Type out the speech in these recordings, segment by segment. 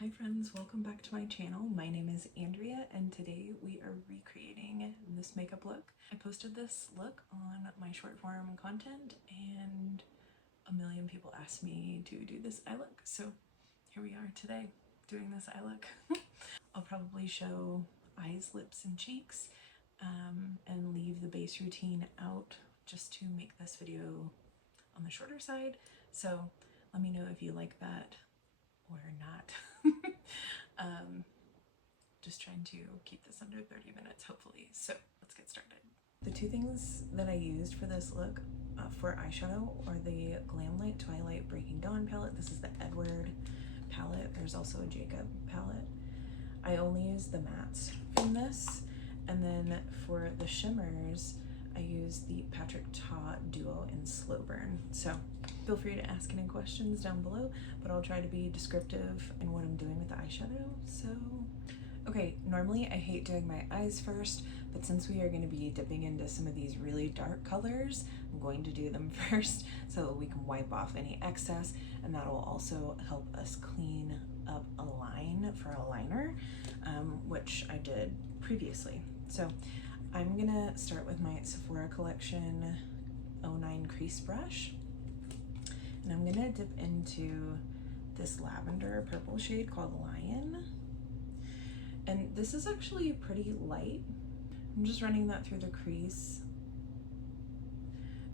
Hi friends, welcome back to my channel. My name is Andrea and today we are recreating this makeup look. I posted this look on my short form content and a million people asked me to do this eye look. So here we are today doing this eye look. I'll probably show eyes, lips, and cheeks and leave the base routine out just to make this video on the shorter side. So let me know if you like that or not. Just trying to keep this under 30 minutes hopefully. So let's get started. The two things that I used for this look for eyeshadow are the Glam Light Twilight Breaking Dawn palette. This is the Edward palette. There's also a Jacob palette. I only use the mattes from this, and then for the shimmers I use the Patrick Ta Duo in Slow Burn. So feel free to ask any questions down below, but I'll try to be descriptive in what I'm doing with the eyeshadow. So, okay, normally I hate doing my eyes first, but since we are going to be dipping into some of these really dark colors, I'm going to do them first so that we can wipe off any excess, and that will also help us clean up a line for a liner, which I did previously. So I'm gonna start with my Sephora Collection 09 crease brush, and I'm gonna dip into this lavender purple shade called Lion. And this is actually pretty light. I'm just running that through the crease.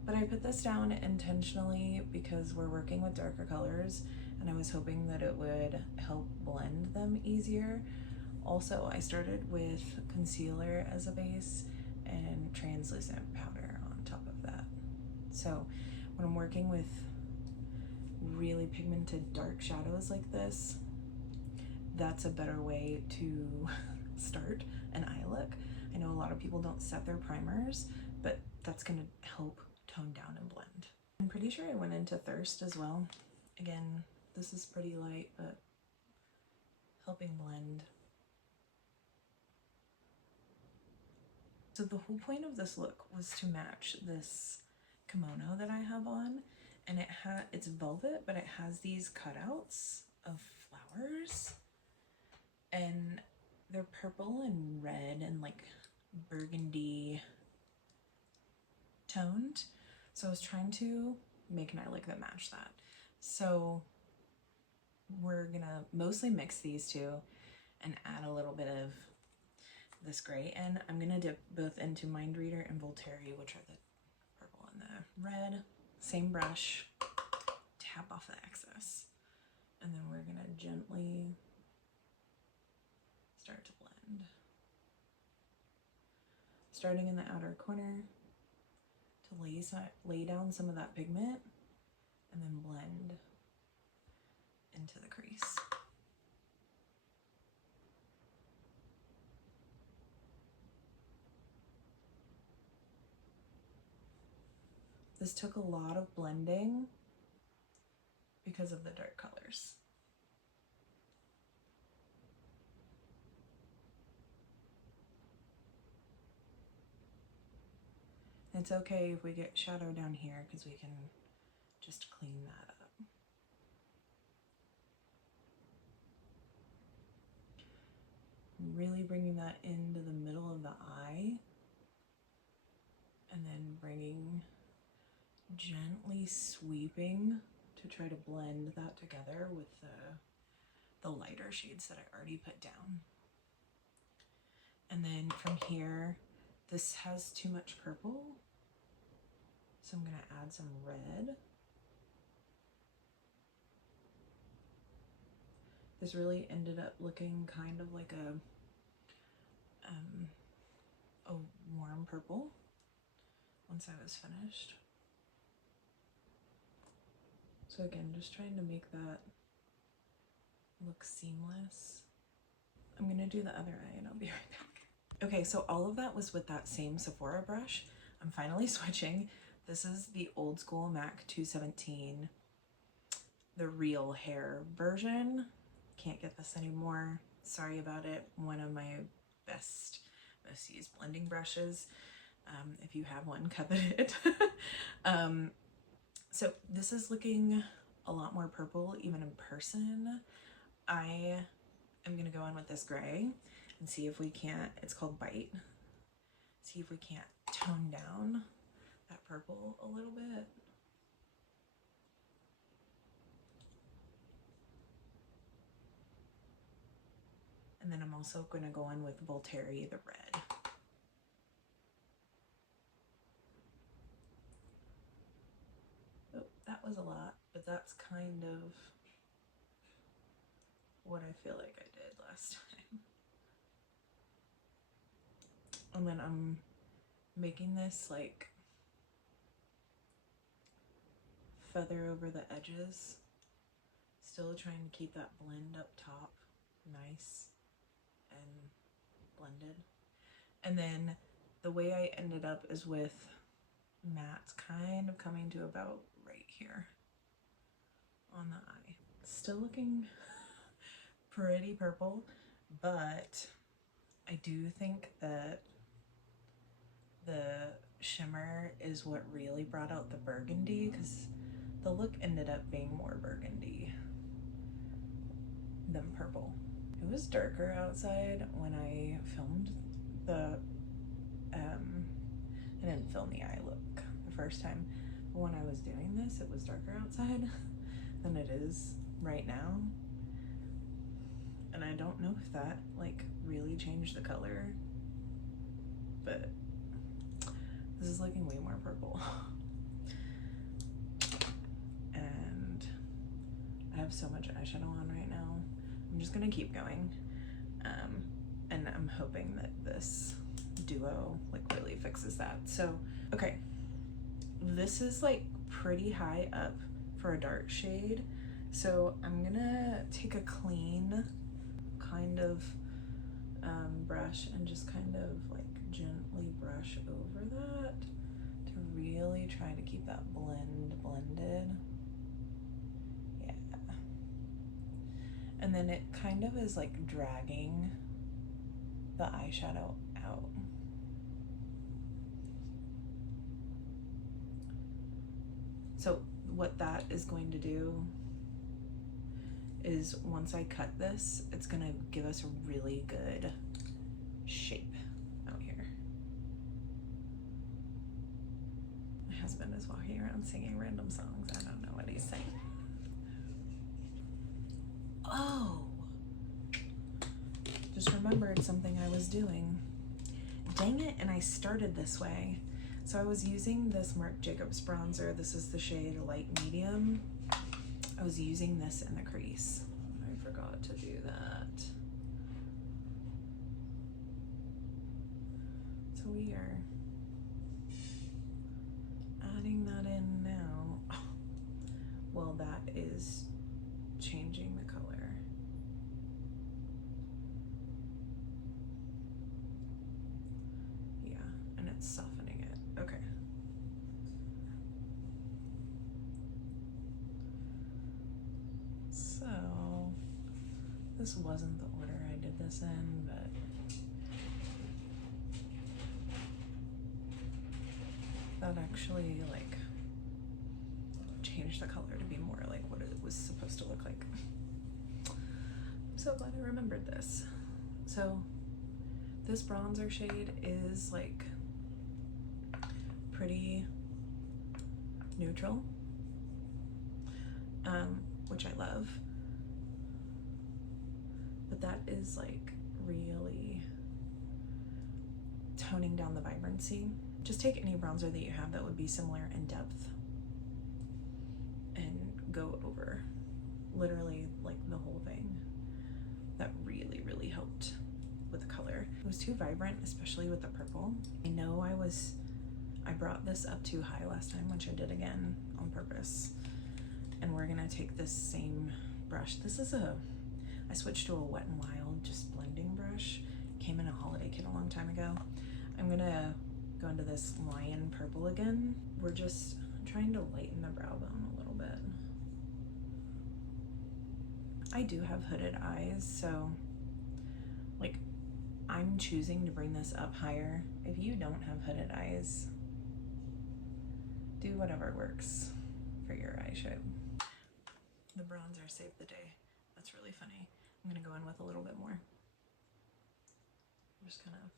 But I put this down intentionally because we're working with darker colors and I was hoping that it would help blend them easier. Also, I started with concealer as a base and translucent powder on top of that. So when I'm working with really pigmented dark shadows like this, that's a better way to start an eye look. I know a lot of people don't set their primers, but that's gonna help tone down and blend. I'm pretty sure I went into Thirst as well. Again, this is pretty light, but helping blend. So the whole point of this look was to match this kimono that I have on, and it's velvet, but it has these cutouts of flowers, and they're purple and red and like burgundy toned. So I was trying to make an eye look that matched that. So we're gonna mostly mix these two and add a little bit of this gray, and I'm gonna dip both into Mind Reader and Volturi, which are the purple and the red. Same brush, tap off the excess, and then we're gonna gently start to blend. Starting in the outer corner to lay down some of that pigment and then blend into the crease. This took a lot of blending because of the dark colors. It's okay if we get shadow down here because we can just clean that up. Really bringing that into the middle of the eye, and then gently sweeping to try to blend that together with the lighter shades that I already put down. And then from here, this has too much purple, so I'm gonna add some red. This really ended up looking kind of like a warm purple once I was finished. So again, just trying to make that look seamless. I'm gonna do the other eye and I'll be right back. Okay, so all of that was with that same Sephora brush. I'm finally switching. This is the old school MAC 217, the real hair version. Can't get this anymore. Sorry about it. One of my most used blending brushes. If you have one, covet it. So this is looking a lot more purple even in person. I am gonna go in with this gray and see if we can't, it's called Bite, see if we can't tone down that purple a little bit. And then I'm also going to go in with Voltaire, the red. Oh, that was a lot, but that's kind of what I feel like I did last time. And then I'm making this like feather over the edges, still trying to keep that blend up top nice and blended. And then the way I ended up is with mattes kind of coming to about right here on the eye. Still looking pretty purple, but I do think that the shimmer is what really brought out the burgundy, because the look ended up being more burgundy than purple. It was darker outside when I filmed the, I didn't film the eye look the first time, but when I was doing this, it was darker outside than it is right now. And I don't know if that like really changed the color, but this is looking way more purple. And I have so much eyeshadow on right now. I'm just gonna keep going. And I'm hoping that this duo like really fixes that. So, okay, this is like pretty high up for a dark shade. So I'm gonna take a clean kind of brush and just kind of like gently brush over that to really try to keep that blended. Yeah. And then it kind of is like dragging the eyeshadow out. So what that is going to do is once I cut this, it's gonna give us a really good shape out here. My husband is walking around singing random songs. I don't know what he's saying. Oh, just remembered something I was doing. Dang it, and I started this way. So I was using this Marc Jacobs bronzer. This is the shade Light Medium. I was using this in the crease. I forgot to do that. So we are adding that in now. Oh, well, that is changing the color. Yeah, and it's softening it. Okay. So this wasn't the order I did this in, but that actually like changed the color to be more like what it was supposed to look like. I'm so glad I remembered this. So this bronzer shade is like pretty neutral, which I love, but that is like really toning down the vibrancy. Just take any bronzer that you have that would be similar in depth and go over literally like the whole thing. That really, really helped with the color. It was too vibrant, especially with the purple. I know I brought this up too high last time, which I did again on purpose. And we're gonna take this same brush. This is I switched to a Wet n Wild just blending brush. Came in a holiday kit a long time ago. I'm gonna go into this lion purple again. We're just trying to lighten the brow bone a little bit. I do have hooded eyes, so like I'm choosing to bring this up higher. If you don't have hooded eyes, do whatever works for your eye shape. The bronzer saved the day. That's really funny. I'm gonna go in with a little bit more. I'm just kind of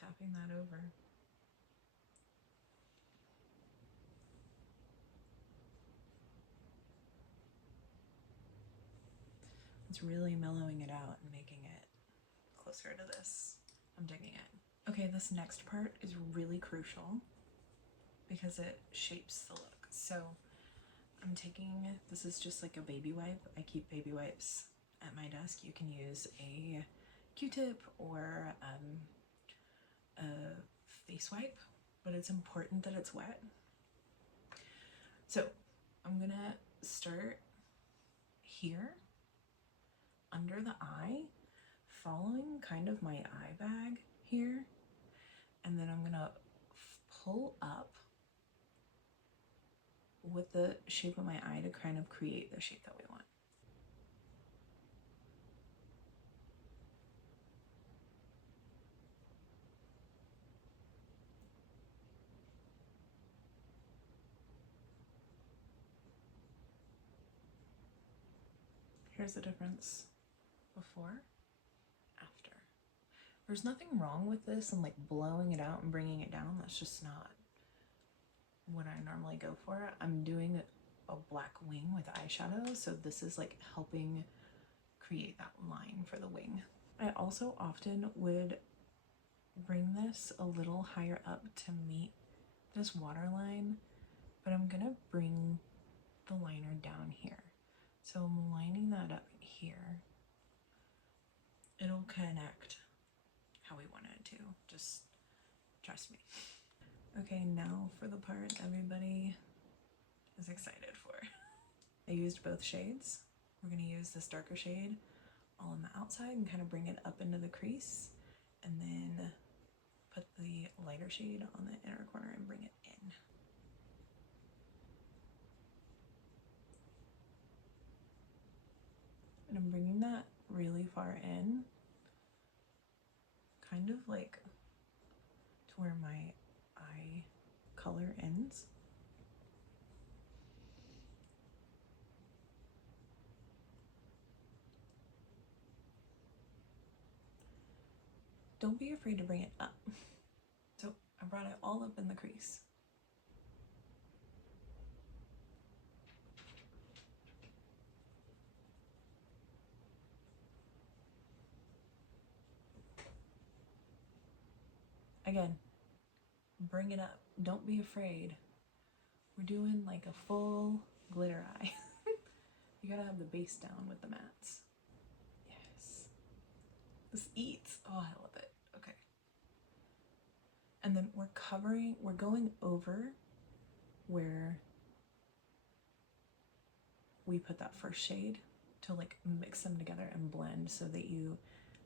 tapping that over. It's really mellowing it out and making it closer to this. I'm digging it. Okay, this next part is really crucial because it shapes the look. So I'm taking, this is just like a baby wipe. I keep baby wipes at my desk. You can use a Q-tip or a face wipe, but it's important that it's wet. So I'm gonna start here under the eye, following kind of my eye bag here, and then I'm gonna pull up with the shape of my eye to kind of create the shape that we want. Here's the difference before, after. There's nothing wrong with this and like blowing it out and bringing it down. That's just not what I normally go for. I'm doing a black wing with eyeshadow, so this is like helping create that line for the wing. I also often would bring this a little higher up to meet this waterline, but I'm gonna bring the liner down here. So I'm lining that up here. It'll connect how we want it to, just trust me. Okay, now for the part everybody is excited for. I used both shades. We're gonna use this darker shade all on the outside and kind of bring it up into the crease, and then put the lighter shade on the inner corner and bring it in. And I'm bringing that really far in, kind of like to where my eye color ends. Don't be afraid to bring it up. So I brought it all up in the crease. Again, bring it up. Don't be afraid. We're doing like a full glitter eye. You gotta have the base down with the mattes. Yes. This eats. Oh, I love it. Okay. And then we're going over where we put that first shade to like mix them together and blend so that you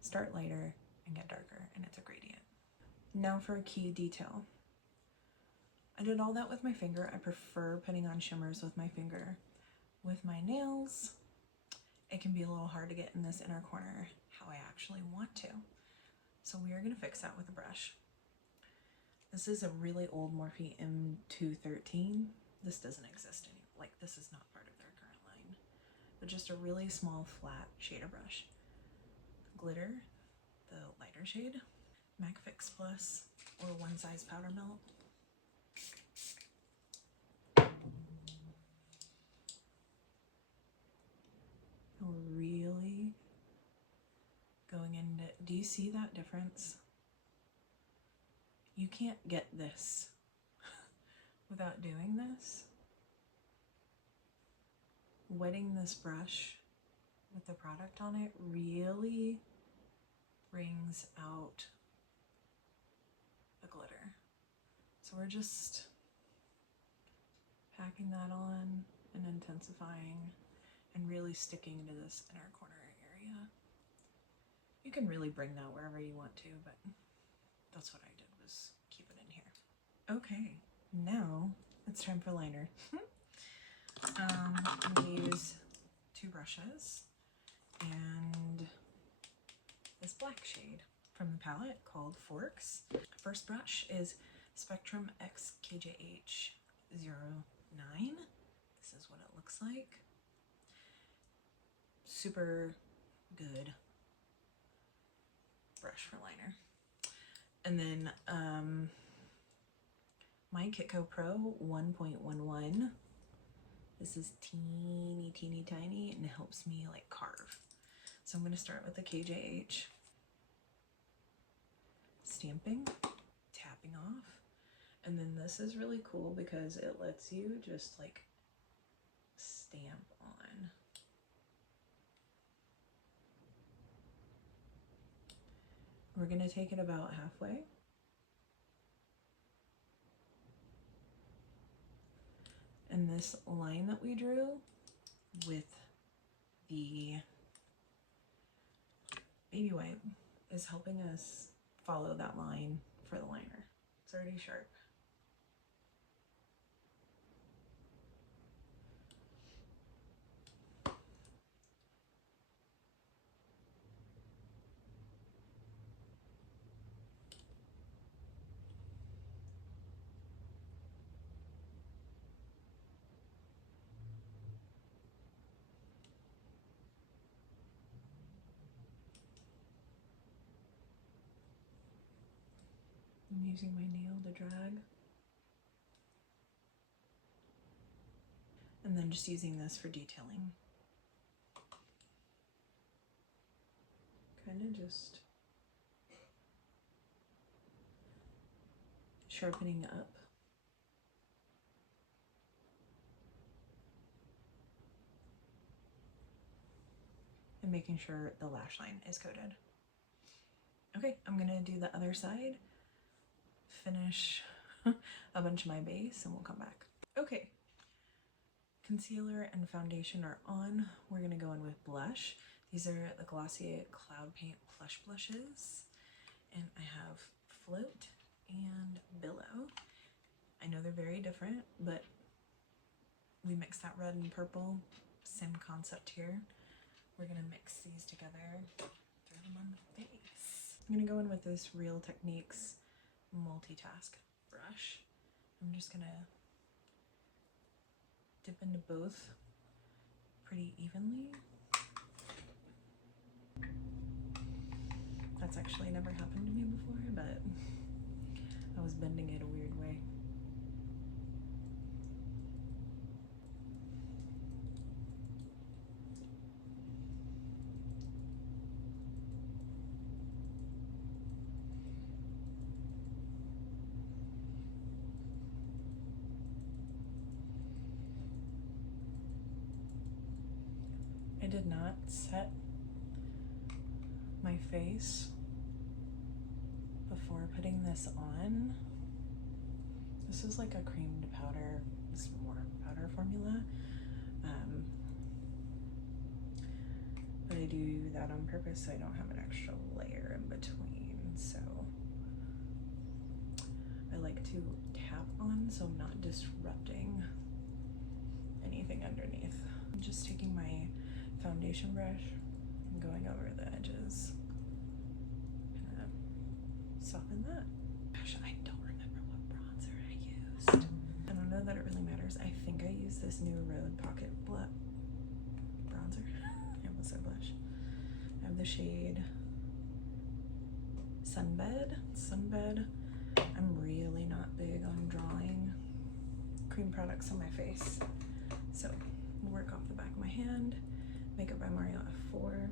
start lighter and get darker and it's a gradient. Now for a key detail. I did all that with my finger. I prefer putting on shimmers with my finger. With my nails, it can be a little hard to get in this inner corner how I actually want to. So we are gonna fix that with a brush. This is a really old Morphe M213. This doesn't exist anymore. Like, this is not part of their current line. But just a really small, flat shader brush. Glitter, the lighter shade. MAC Fix Plus, or One Size Powder Melt. Really going into, do you see that difference? You can't get this without doing this. Wetting this brush with the product on it really brings out the glitter. So we're just packing that on and intensifying and really sticking to this inner corner area. You can really bring that wherever you want to, but that's what I did, was keep it in here. Okay, now it's time for liner. I'm gonna use two brushes and this black shade from the palette called Forks. First brush is Spectrum X KJH 09. This is what it looks like. super good brush for liner. And then my Kitco Pro 1.11. This is teeny tiny and it helps me like carve. So I'm going to start with the KJH. Stamping, tapping off. And then this is really cool because it lets you just like stamp on. We're going to take it about halfway. And this line that we drew with the baby wipe is helping us follow that line for the liner. It's already sharp. I'm using my nail to drag. And then just using this for detailing. Kind of just sharpening up. And making sure the lash line is coated. Okay, I'm gonna do the other side, finish a bunch of my base, and we'll come back. Okay, concealer and foundation are on. We're gonna go in with blush. These are the Glossier Cloud Paint Plush Blushes, and I have Float and Billow. I know they're very different, but we mix that red and purple, same concept here. We're gonna mix these together, throw them on the face. I'm gonna go in with this Real Techniques multitask brush. I'm just gonna dip into both pretty evenly. That's actually never happened to me before, but I was bending it a weird way. I did not set my face before putting this on. This is like a cream to powder, this more powder formula. But I do that on purpose so I don't have an extra layer in between. So I like to tap on so I'm not disrupting anything underneath. I'm just taking my foundation brush and going over the edges. Kind of soften that. Gosh, I don't remember what bronzer I used. I don't know that it really matters. I think I used this new Rhode Pocket bronzer. I almost said blush. I have the shade Sunbed. I'm really not big on drawing cream products on my face. So we'll work off the back of my hand. Makeup by Mario F4.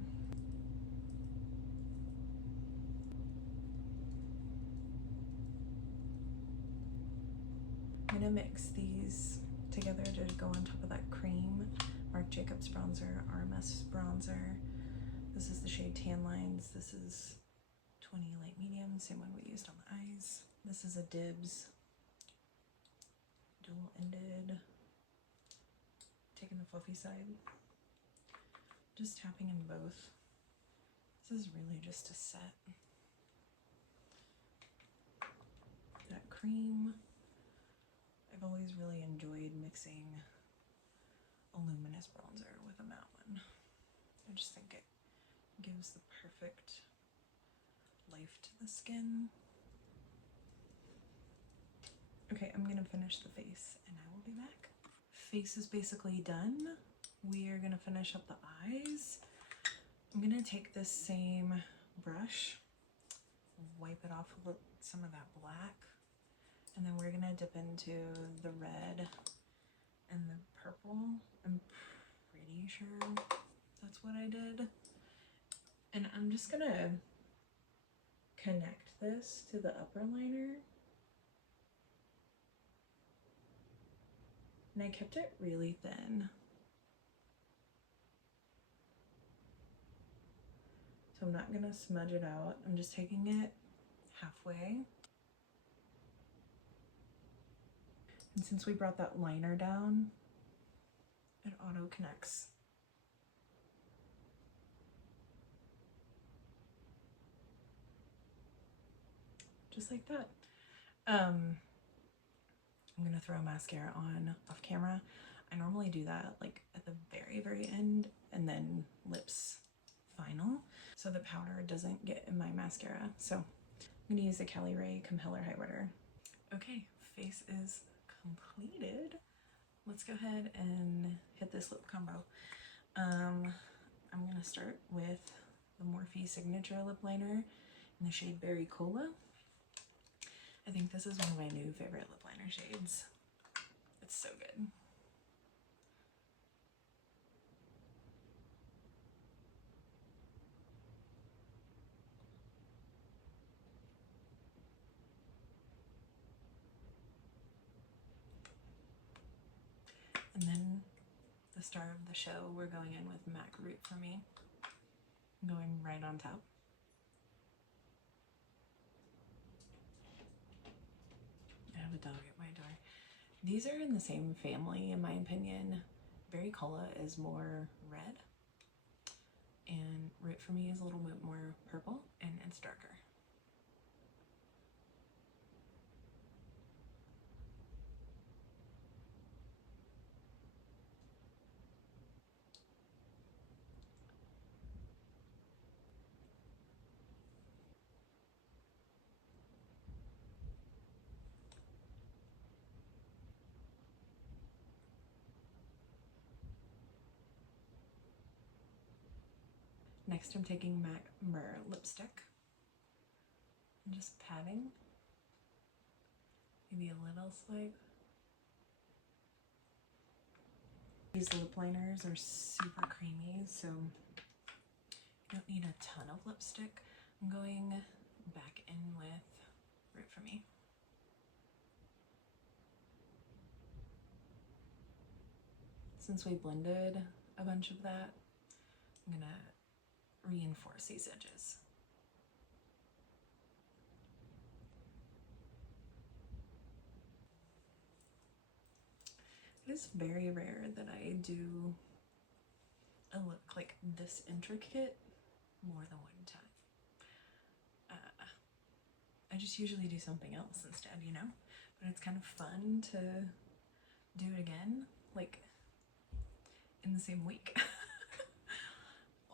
I'm gonna mix these together to go on top of that cream Marc Jacobs bronzer, RMS bronzer. This is the shade Tan Lines. This is 20 light medium, same one we used on the eyes. This is a Dibs dual-ended. Taking the fluffy side. Just tapping in both. This is really just to set that cream. I've always really enjoyed mixing a luminous bronzer with a matte one. I just think it gives the perfect life to the skin. Okay, I'm gonna finish the face and I will be back. Face is basically done. We are gonna finish up the eyes. I'm gonna take this same brush, wipe it off with some of that black, and then we're gonna dip into the red and the purple. I'm pretty sure that's what I did. And I'm just gonna connect this to the upper liner. And I kept it really thin. So I'm not gonna smudge it out. I'm just taking it halfway. And since we brought that liner down, it auto connects. Just like that. I'm gonna throw mascara on off camera. I normally do that like at the very end and then lips final, so the powder doesn't get in my mascara. So I'm gonna use the Cali Ray Compellor Highlighter. Okay, face is completed. Let's go ahead and hit this lip combo. I'm gonna start with the Morphe Signature Lip Liner in the shade Berry Cola. I think this is one of my new favorite lip liner shades. It's so good. And then the star of the show, we're going in with MAC Root for Me. I'm going right on top. I have a dog at my door. These are in the same family, in my opinion. Berry Cola is more red, and Root for Me is a little bit more purple, and it's darker. Next, I'm taking MAC Myrrh lipstick and just patting, maybe a little swipe. These lip liners are super creamy, so you don't need a ton of lipstick. I'm going back in with Root for Me. Since we blended a bunch of that, I'm gonna reinforce these edges. It is very rare that I do a look like this intricate more than one time. I just usually do something else instead, you know? But it's kind of fun to do it again, like in the same week.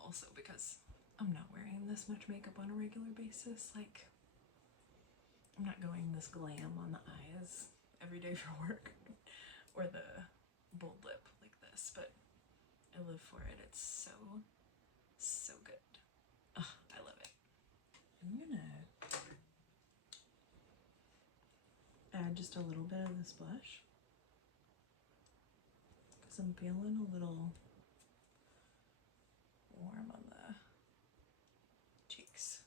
Also because I'm not wearing this much makeup on a regular basis. Like, I'm not going this glam on the eyes every day for work or the bold lip like this, but I live for it. It's so good. Ugh, I love it. I'm gonna add just a little bit of this blush because I'm feeling a little warm on the cheeks.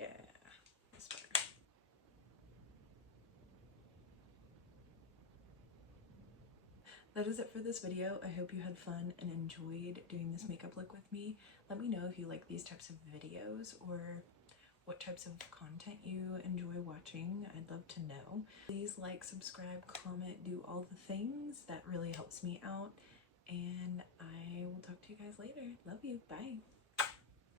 Yeah, that's better. That is it for this video. I hope you had fun and enjoyed doing this makeup look with me. Let me know if you like these types of videos or what types of content you enjoy watching. I'd love to know. Please like, subscribe, comment, do all the things. That really helps me out. And I will talk to you guys later. Love you. Bye.